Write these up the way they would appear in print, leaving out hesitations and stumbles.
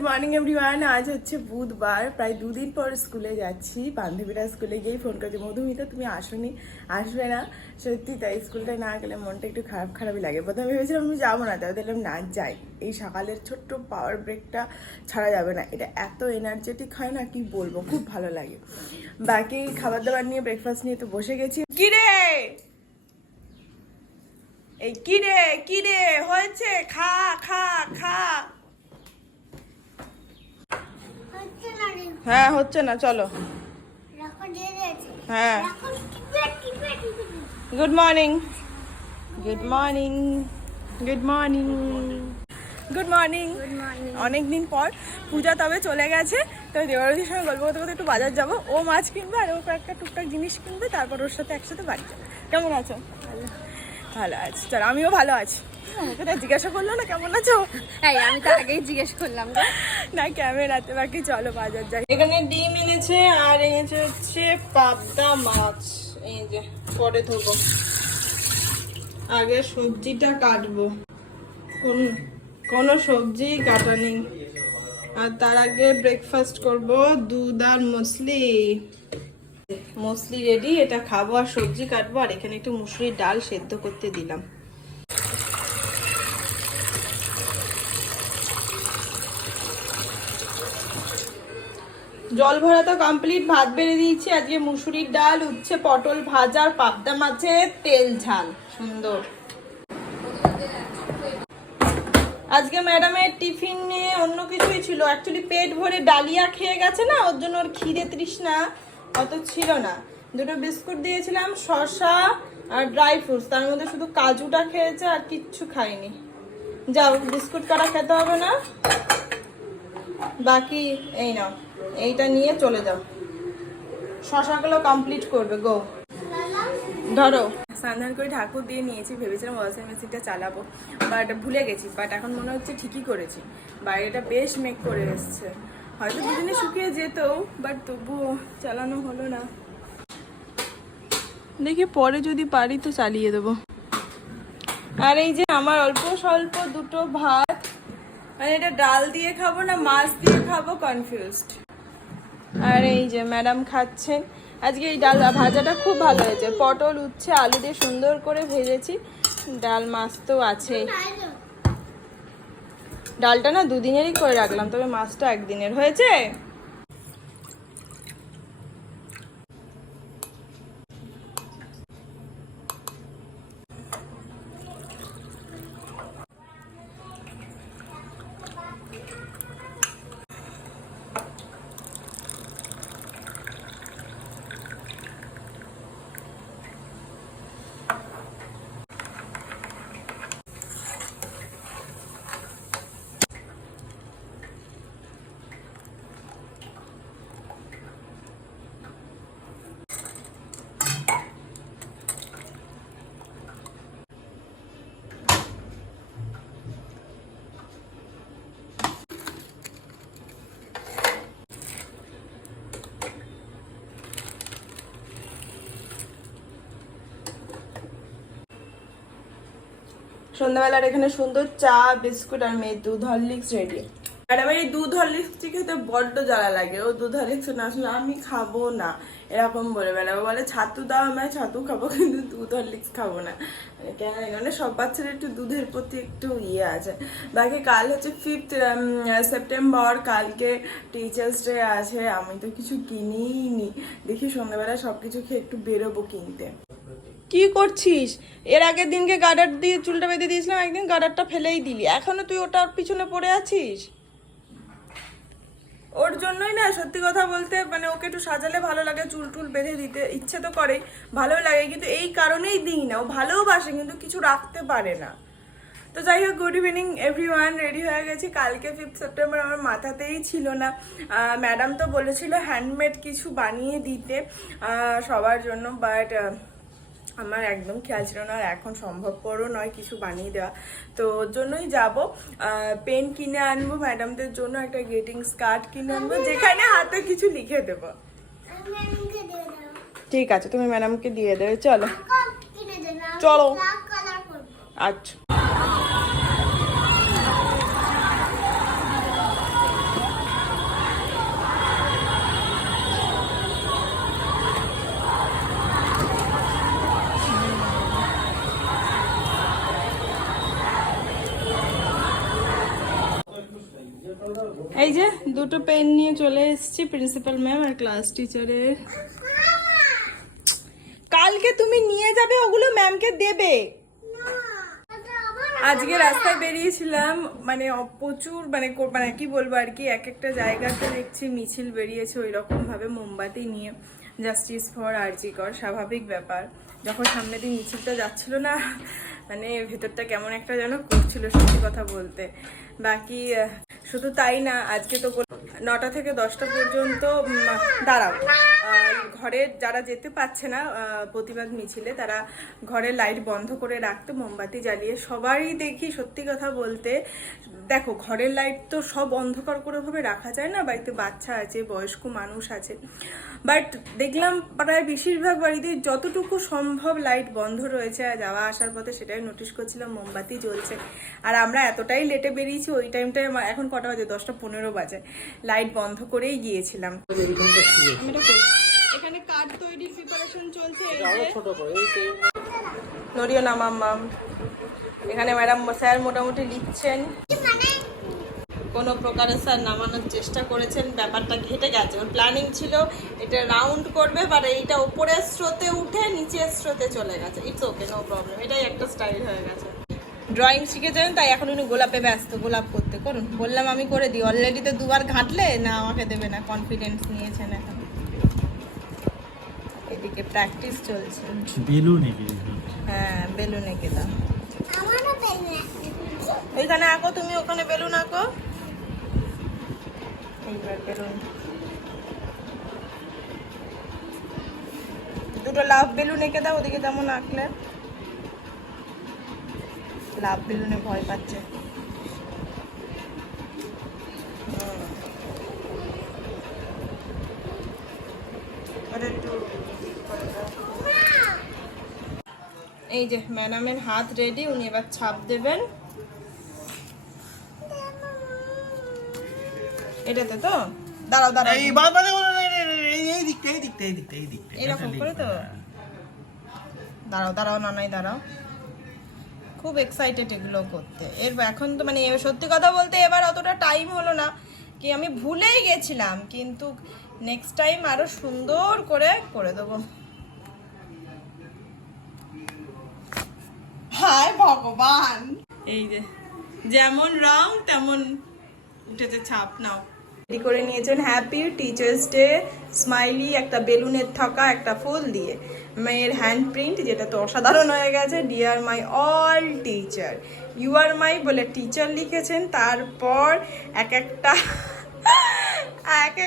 Good morning everyone. আজ হচ্ছে বুধবার, প্রায় দুদিন পর স্কুলে যাচ্ছি। বান্ধবীরা স্কুলে গিয়েই ফোন করেছে, মধুমিতা তুমি আসোনি, আসবে না। সত্যি তাই, স্কুলটায় না গেলে মনটা একটু খারাপ খারাপই লাগে। প্রথমে ভেবেছিলাম আমি যাবো না, তাই দেখলাম না যাই। এই সকালের ছোট্ট পাওয়ার ব্রেকটা ছাড়া যাবে না, এটা এত এনার্জেটিক হয় না কি বলবো, খুব ভালো লাগে। বাকি খাবার দাবার নিয়ে, ব্রেকফাস্ট নিয়ে তো বসে গেছি। কিরে এই কিরে কিরে হয়েছে, খা খা খা। হ্যাঁ হচ্ছে না, চলো। হ্যাঁ good morning good morning good morning good morning. অনেকদিন পর পূজা তবে চলে গেছে, তো দেবরদির সঙ্গে গল্প করতে করতে একটু বাজার যাবো। ও মাছ কিনবে আর ও কয়েকটা টুকটাক জিনিস কিনবে, তারপর ওর সাথে একসাথে বাড়ি যাবো। কেমন আছো? ভালো আছি, চল আমিও ভালো আছি। আমাকে তো জিজ্ঞাসা করলো না কেমন আছো। আমি তো আগেই জিজ্ঞেস করলাম না ক্যামেরাতে। বাকি চলো বাজার যাই। এখানে ডিম এনেছে আর এনেছে হচ্ছে পাবদা মাছ। এই যে পরে ধোবো, আগে সবজিটা কাটবো। কোনো সবজি কাটা নেই, আর তার আগে ব্রেকফাস্ট করব। দুধ আর মসলি রেডি, এটা খাবো আর সবজি কাটবো। আর এখানে একটু মুসুরির ডাল সেদ্ধ করতে দিলাম। জল ভরা তো কমপ্লিট, ভাত বেড়ে দিয়েছি। আজকে মুসুরির ডাল, উচ্ছে পটল ভাজা, পাবদা মাছের তেল ঝাল, সুন্দর। আজকে ম্যাডামের টিফিন নিয়ে অন্য কিছুই ছিল। অ্যাকচুয়ালি পেট ভরে ডালিয়া খেয়ে গেছে না, ওর জন্য ওর খিদে তৃষ্ণা অত ছিল না। দুটো বিস্কুট দিয়েছিলাম, শসা আর ড্রাই ফ্রুটস, তার মধ্যে শুধু কাজুটা খেয়েছে আর কিচ্ছু খায়নি। যাও, বিস্কুট কাটা খেতে হবে না, বাকি এই নাও, এইটা নিয়ে চলে যাও। শশাগুলো কমপ্লিট করবে, গো ধরো। স্নান করে ঠাকুর দিয়ে নিয়েছি, ভেবেছিলাম ওয়াশিং মেশিনটা চালাবো, বাট ভুলে গেছি। বাট এখন মনে হচ্ছে ঠিকই করেছি, বাইরেটা বেশ মেঘ করে এসছে। হয়তো দুদিনে শুকিয়ে যেত, বাট তবুও চালানো হলো না। দেখি পরে যদি পারি তো চালিয়ে দেবো। আর এই যে আমার অল্প স্বল্প দুটো ভাত, মানে এটা ডাল দিয়ে খাবো না মাছ দিয়ে খাবো, কনফিউজড। আর এই যে ম্যাডাম খাচ্ছেন। আজকে এই ডাল ভাজাটা খুব ভালো হয়েছে, পটল উচ্ছে আলু দিয়ে সুন্দর করে ভেজেছি। ডাল মাছ তো আছে। ডালটা না দুদিনেরই করে রাখলাম, তবে মাছটা একদিনের হয়েছে। সন্ধ্যাবেলার এখানে সুন্দর চা বিস্কুট আর মেয়ে দুধ হরলিক্স রেডি। ম্যাডামের এই দুধ হরলিক্সটি খেতে বড্ড জ্বালা লাগে। ও দুধ হরলিক্স না আসলে আমি খাবো না এরকম বলে বেলা। ও বলে ছাতু দাও, আমি ছাতু খাবো কিন্তু দুধ হরলিক্স খাবো না। কেন এখানে সব বাচ্চারা একটু দুধের প্রতি একটু ইয়ে আছে। বাকি কাল হচ্ছে 5th সেপ্টেম্বর, কালকে টিচার্স ডে আছে। আমি তো কিছু কিনিই নি, দেখি সন্ধ্যাবেলা সবকিছু খেয়ে একটু বেরোবো কিনতে। কি করছিস? এর আগের দিনকে গার্ডার দিয়ে চুলটা বেঁধে দিয়েছিলাম, একদিন গার্ডারটা ফেলেই দিলি, এখনো তুই ওটার পিছনে পড়ে আছিস। ওর জন্যই না, সত্যি কথা বলতে মানে ওকে একটু সাজালে ভালো লাগে, চুল টুল বেঁধে দিতে ইচ্ছে তো করে, ভালো লাগে, কিন্তু এই কারণেই দিই না। ও ভালোবাসে কিন্তু কিছু রাখতে পারে না। তো যাই হোক, গুড ইভিনিং এভরিওয়ান, রেডি হয়ে গেছি। কালকে 5th সেপ্টেম্বর আমার মাথাতেই ছিল না। ম্যাডাম তো বলেছিল হ্যান্ডমেড কিছু বানিয়ে দিতে সবার জন্য, বাট আমার একদম খেয়াল ছিল না, আর এখন সম্ভবপরও নয় কিছু বানিয়ে দেওয়া। তো ওর জন্যই যাবো, পেন কিনে আনবো ম্যাডামদের জন্য, একটা গ্রিটিংস কার্ড কিনে আনবো যেখানে হাতে কিছু লিখে দেবো। ঠিক আছে, তুমি ম্যাডামকে দিয়ে দেবে। চলো চলো, আচ্ছা। দুটো পেন নিয়ে চলে এসেছি প্রিন্সিপাল ম্যাম আর ক্লাস টিচারের। কালকে তুমি নিয়ে যাবে ওগুলো, ম্যামকে দেবে। আজকে রাস্তায় বেরিয়েছিলাম, মানে প্রচুর মানে কি বলবো আর কি, এক একটা জায়গাতে দেখছি মিছিল বেরিয়েছে ওই রকম ভাবে মোমবাতি নিয়ে, জাস্টিস ফর আরজি কর। স্বাভাবিক ব্যাপার, যখন সামনে দিয়ে মিছিলটা যাচ্ছিল না, মানে ভেতরটা কেমন একটা যেন করছিল সত্যি কথা বলতে। বাকি শুধু তাই না, আজকে তো 9টা থেকে 10টা পর্যন্ত দাঁড়াও, ঘরে যারা যেতে পারছে না প্রতিবাদ মিছিলে, তারা ঘরে লাইট বন্ধ করে রাখতে, মোমবাতি জ্বালিয়ে। সবারই দেখি সত্যি কথা বলতে, দেখো ঘরের লাইট তো সব অন্ধকার করে ভাবে রাখা যায় না, বাড়িতে বাচ্চা আছে, বয়স্ক মানুষ আছে, বাট দেখলাম প্রায় বেশিরভাগ বাড়িতে যতটুকু সম্ভব লাইট বন্ধ রয়েছে। যাওয়া আসার পথে সেটাই নোটিশ করছিলাম, মোমবাতি জ্বলছে। আর আমরা এতটাই লেটে বেরিয়েছি, ওই টাইমটায় এখন কটা বাজে, 10টা 15 বাজে, লাইট বন্ধ করেই গিয়েছিলাম। এখানে কার্ড তৈরির প্রিপারেশন চলছে, নড়িও না মাম্মাম। এখানে ম্যাডাম স্যার মোটামুটি লিখছেন, কোনো প্রকারে স্যার নামানোর চেষ্টা করেছেন, ব্যাপারটা ঘেটে গেছে। ওর প্ল্যানিং ছিল এটা রাউন্ড করবে, বাট এইটা উপরের স্রোতে উঠে নিচের স্রোতে চলে গেছে। ইটস ওকে, নো প্রবলেম, এটাই একটা স্টাইল হয়ে গেছে। ড্রয়িং শিখেছেন, তাই এখন উনি গোলাপে ব্যস্ত, গোলাপ করতে। করুন, বললাম আমি করে দিই, অলরেডি তো 2বার ঘাঁটলে না, আমাকে দেবে না, কনফিডেন্স নিয়েছেন এখন। এদিকে প্র্যাকটিস চলছে। বেলুন এঁকে, হ্যাঁ বেলুন এঁকে দাও। এইখানে আঁকো তুমি, ওখানে বেলুন আঁকো। এইবার বেলুন, দুটো লাভ বেলুন এঁকে দাও, ওদিকে যেমন আঁকলে। লাভ বেলুনে ভয় পাচ্ছে। এই যে ম্যাডামের হাত রেডি, উনি এবার ছাপ দেবেন। এটাতে তো দাঁড়াও দাঁড়াও, এরকম করে তো, দাঁড়াও দাঁড়াও নানাই দাঁড়াও। খুব এক্সাইটেড এগুলো করতে। এখন তো মানে সত্যি কথা বলতে এবার অতটা টাইম হলো না, কি আমি ভুলেই গেছিলাম, কিন্তু নেক্সট টাইম আরো সুন্দর করে দেবো। হায় ভগবান, এই যে যেমন রং তেমন উঠেছে ছাপ। নাও রেডি করে নিয়েছেন হ্যাপি টিচার্স ডে স্মাইলি, একটা বেলুনের থাকা, একটা ফুল দিয়ে মেয়ের হ্যান্ড প্রিন্ট, যেটা তো অসাধারণ হয়ে গেছে। Dear my all teacher, you are my বলে টিচার লিখেছেন, তারপর এক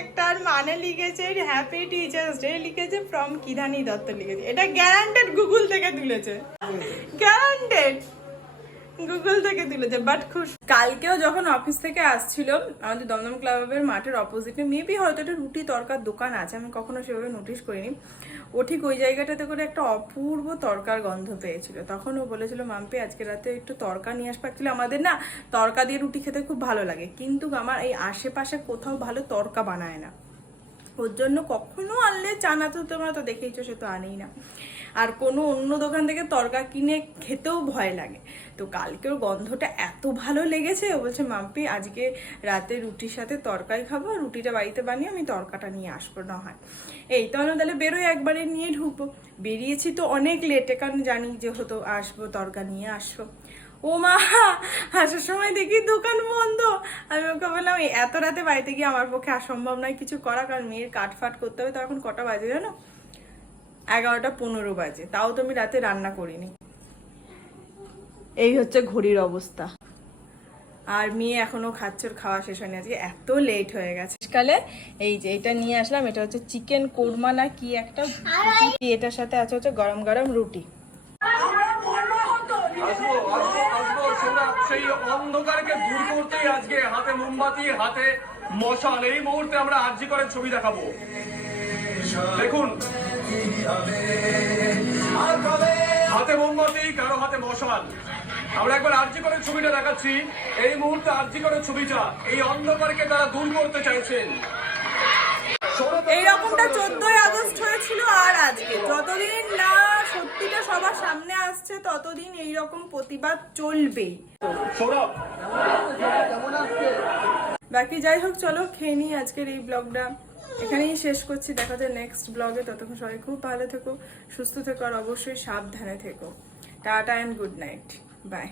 একটার মানে লিখেছে হ্যাপি টিচার্স ডে লিখেছে, ফ্রম কিধানি দত্ত লিখেছে। এটা গ্যারান্টেড গুগল থেকে তুলেছে, গ্যারান্টেড গুগল থেকে তুলেছে। বাট খুশ। কালকেও যখন অফিস থেকে আসছিল, আমাদের দমদম ক্লাবের মাঠের অপোজিটে মেবি হয়তো একটা রুটি তরকার দোকান আছে, আমি কখনো সেভাবে নোটিস করিনি। ও ঠিক ওই জায়গাটাতে করে একটা অপূর্ব তরকার গন্ধ পেয়েছিল। তখন ও বলেছিল মাম্পি আজকে রাতে একটু তরকা নিয়ে আসবো। অ্যাকচুয়ালি আমাদের না তরকা দিয়ে রুটি খেতে খুব ভালো লাগে, কিন্তু আমার এই আশেপাশে কোথাও ভালো তরকা বানায় না, ওর জন্য কখনো আনলে চানা তো তোমরা তো দেখেইছো, সে তো আনেই না। আর কোনো অন্য দোকান থেকে তরকা কিনে খেতেও ভয় লাগে। তো কালকের গন্ধটা এত ভালো লেগেছে, ও বলছে মাম্পি আজকে রাতে রুটির সাথে তরকারি খাবো, রুটিটা বাড়িতে বানিয়ে আমি তরকাটা নিয়ে আসবো না হয়। এই তাহলে বেরোয়, একবারে নিয়ে ঢুকবো। বেরিয়েছি তো অনেক লেটে, কারণ জানি যে হতো আসবো তরকা নিয়ে আসবো। ও মা, আসার সময় দেখি দোকান বন্ধ। আমি ওকে বললাম এত রাতে বাড়িতে গিয়ে আমার পক্ষে অসম্ভব নয় কিছু করা, কারণ মেয়ের কাটফাট করতে হবে। তখন কটা বাজে জানো? 11টা 15 বাজে, তাও তো আমি রাতে রান্না করিনি। এই হচ্ছে ঘড়ির অবস্থা। আর মেয়ে এখনো খাচ্ছে, ওর খাওয়া শেষ হয়নি, আজকে এত লেট হয়ে গেছে। কালে এই যে এটা নিয়ে আসলাম, এটা হচ্ছে চিকেন কোরমা না কি একটা, এটার সাথে আছে হচ্ছে গরম গরম রুটি। সেই অন্ধকারকে দূর করতেই আজকে হাতে মোমবাতি, হাতে মশাল। এই মুহূর্তে আমরা আরজি করের ছবি দেখাবো, দেখুন। হাতে মোমবাতি, কারো হাতে মশাল। আমরা একবার আরজি করের ছবিটা দেখাচ্ছি। এই মুহূর্তে আরজি করের ছবিটা, এই অন্ধকারকে তারা দূর করতে চাইছেন। এইরকমটা 14ই আগস্ট হয়েছিল, আর আজকে যতদিন না সত্যিটা সবার সামনে আসছে ততদিন এইরকম প্রতিবাদ চলবেই। বাকি যাই হোক, চলো খেয়ে নিই। আজকের এই ব্লগটা এখানেই শেষ করছি। দেখা যায় নেক্সট ব্লগে। ততক্ষণ সবাই খুব ভালো থেকো, সুস্থ থেকো, আর অবশ্যই সাবধানে থেকো। Tata and good night, by.